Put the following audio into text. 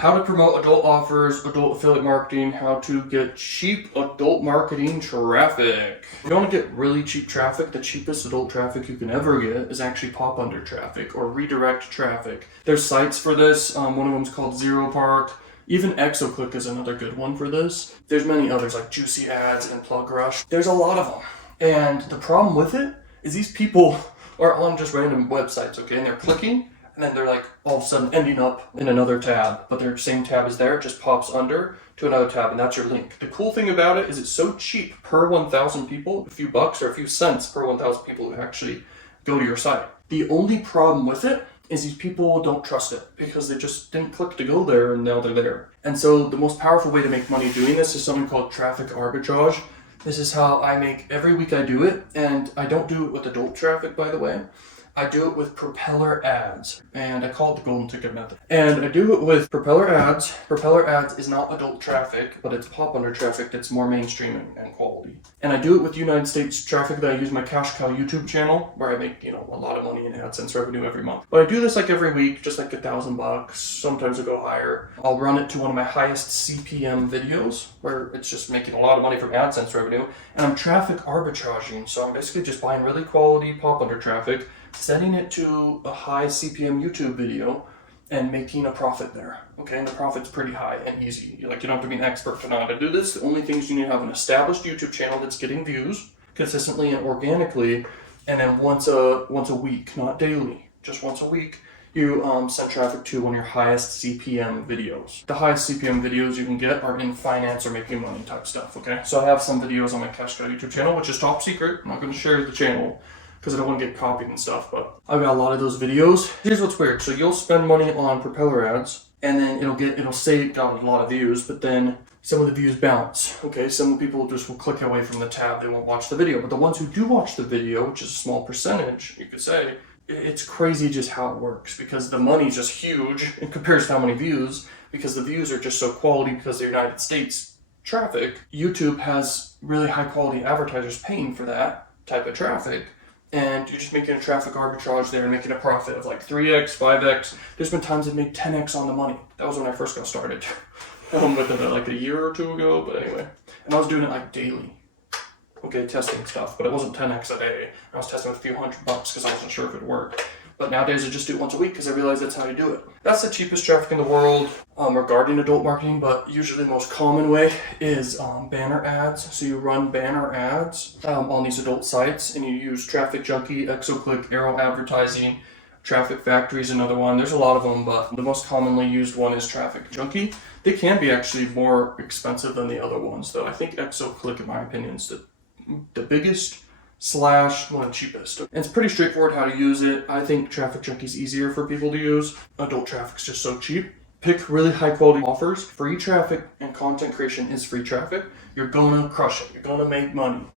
how to promote adult offers, adult affiliate marketing, how to get cheap adult marketing traffic. If you want to get really cheap traffic, the cheapest adult traffic you can ever get is actually pop under traffic or redirect traffic. There's sites for this. One of them is called Zero Park. Even Exoclick is another good one for this. There's many others like Juicy Ads and Plug Rush. There's a lot of them. And the problem with it is these people are on just random websites, okay? And they're clicking, and then they're like all of a sudden ending up in another tab. But their same tab is there, it just pops under to another tab, and that's your link. The cool thing about it is it's so cheap per 1,000 people, a few bucks or a few cents per 1,000 people who actually go to your site. The only problem with it is these people don't trust it because they just didn't click to go there and now they're there. And so the most powerful way to make money doing this is something called traffic arbitrage. This is how I make every week I do it, and I don't do it with adult traffic, by the way. I do it with Propeller Ads, and I call it the golden ticket method. And I do it with Propeller Ads. Propeller Ads is not adult traffic, but it's pop under traffic that's more mainstream and quality. And I do it with United States traffic that I use my Cash Cow YouTube channel, where I make, a lot of money in AdSense revenue every month. But I do this like every week, just like $1,000. Sometimes I go higher. I'll run it to one of my highest CPM videos, where it's just making a lot of money from AdSense revenue. And I'm traffic arbitraging, so I'm basically just buying really quality pop under traffic, setting it to a high CPM YouTube video, and making a profit there. Okay, and the profit's pretty high and easy. You don't have to be an expert to know how to do this. The only things you need to have an established YouTube channel that's getting views consistently and organically, and then once a week, not daily, just once a week, you send traffic to one of your highest CPM videos. The highest CPM videos you can get are in finance or making money type stuff, okay? So I have some videos on my Cash Cow YouTube channel, which is top secret. I'm not going to share the channel because I don't want to get copied and stuff, but I've got a lot of those videos. Here's what's weird. So you'll spend money on Propeller Ads, and then it'll say it got a lot of views, but then some of the views bounce. Okay, some people just will click away from the tab, they won't watch the video. But the ones who do watch the video, which is a small percentage, you could say, it's crazy just how it works, because the money's just huge in comparison to how many views, because the views are just so quality because the United States traffic. YouTube has really high quality advertisers paying for that type of traffic. And you're just making a traffic arbitrage there and making a profit of like 3x, 5x. There's been times I've made 10x on the money. That was when I first got started. With it like a year or two ago, but anyway. And I was doing it like daily. Okay, testing stuff, but it wasn't 10x a day. I was testing with a few $100 because I wasn't sure if it worked. But nowadays I just do it once a week because I realize that's how you do it. That's the cheapest traffic in the world regarding adult marketing, but usually the most common way is banner ads. So you run banner ads on these adult sites, and you use Traffic Junkie, Exoclick, Arrow Advertising, Traffic Factory is another one. There's a lot of them, but the most commonly used one is Traffic Junkie. They can be actually more expensive than the other ones, though. I think Exoclick, in my opinion, is the biggest / one of the cheapest. And it's pretty straightforward how to use it. I think Traffic Junkie is easier for people to use. Adult traffic's just so cheap. Pick really high quality offers. Free traffic and content creation is free traffic. You're gonna crush it. You're gonna make money.